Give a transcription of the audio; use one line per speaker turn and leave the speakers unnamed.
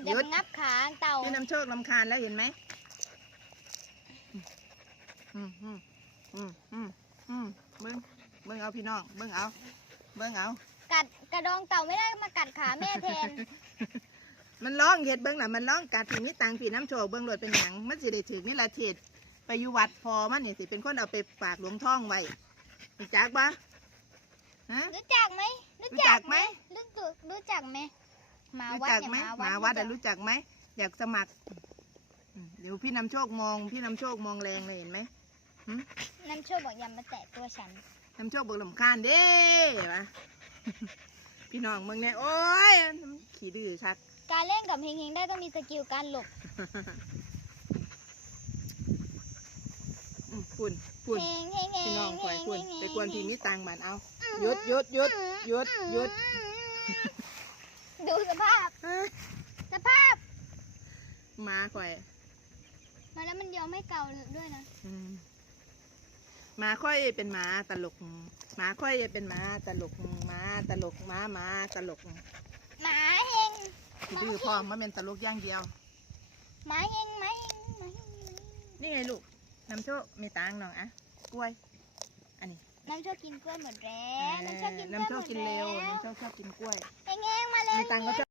มันจะ
หยุด
งับขาเต่า
พี่น้ำโชคลำคาญแล้วเห็นไหมอืมอืมอืมอืมอืมเบิ้งเบิ้งเอาพี่น้องเบิ้งเอา เบิ้งเอา
กัดกระดองเต่าไม่ได้มากัดขาแม่แทน
มันร้องเห็ดเบิ้งหล่ะมันร้องกัดถึงนี่ตังพี่น้ำโชคเบิ้งโหลดเป็นหยังมันสิได้ถึงนี่ละเทศไปอยู่วัดพอมันนี่สิเป็นคนเอาไปฝากหลวงท่องไว้รู้จักปะฮะ
รู้จักไหม
รู้จักไหม
รู้จักรู้จักไหม หมา
รู้
วัด
จัก
เนี่ย
ไหม
หมา
ห
วัด
มาวัดอะ
รู้
รู้จักไหมอยากสมัครอืมเดี๋ยวพี่น้ำโชคมอง พี่น้ำโชคมองแรงเลยเห็นไหม
น้ำโชคบอกอย่ามาแตะตัวฉัน
น้ำโชคบอกลำคาญเด้วะ พี่น้องมึงเนี่ยโอ้ยขี้ดื้อชัก
การเล่นกับเฮงเฮงได้ต้องมีสกิลการหลบ
อืมฝุ่นฝุ่น
เฮงเฮงเฮง
พี่น้องคอยฝุ่น
เฮง
ไปกวนพี่มิตังบันเอา
อืม
หยุดหยุดหยุดหยุดหยุด
ดูสภาพ สภาพ
หมาคอย
มาแล้วมันยอมให้เก่าด้วยนะ
อืมหมาค่อยเป็นหมาตลกหมาค่อยเป็นหมาตลกหมาตลกหมาหมาตลก
หมาเฮง
ขี้ดื้อพร้อมมาเป็นตลกอย่างเดียว
หมาเฮงหมาเฮงหมาเฮง
นี่ไงลูกน้ำโชคมีตังค์น้องอะกล้วย อันนี้
น้ำโชคกินกล้วยหมดแล้วน้ำโชคกินกล้วย
น้ำโชคกินเร็ว
หมดแล้
น้ำโชคชอบกินกล้วย
เฮงเฮงมาเลย
มีตังค์ก็ชอบ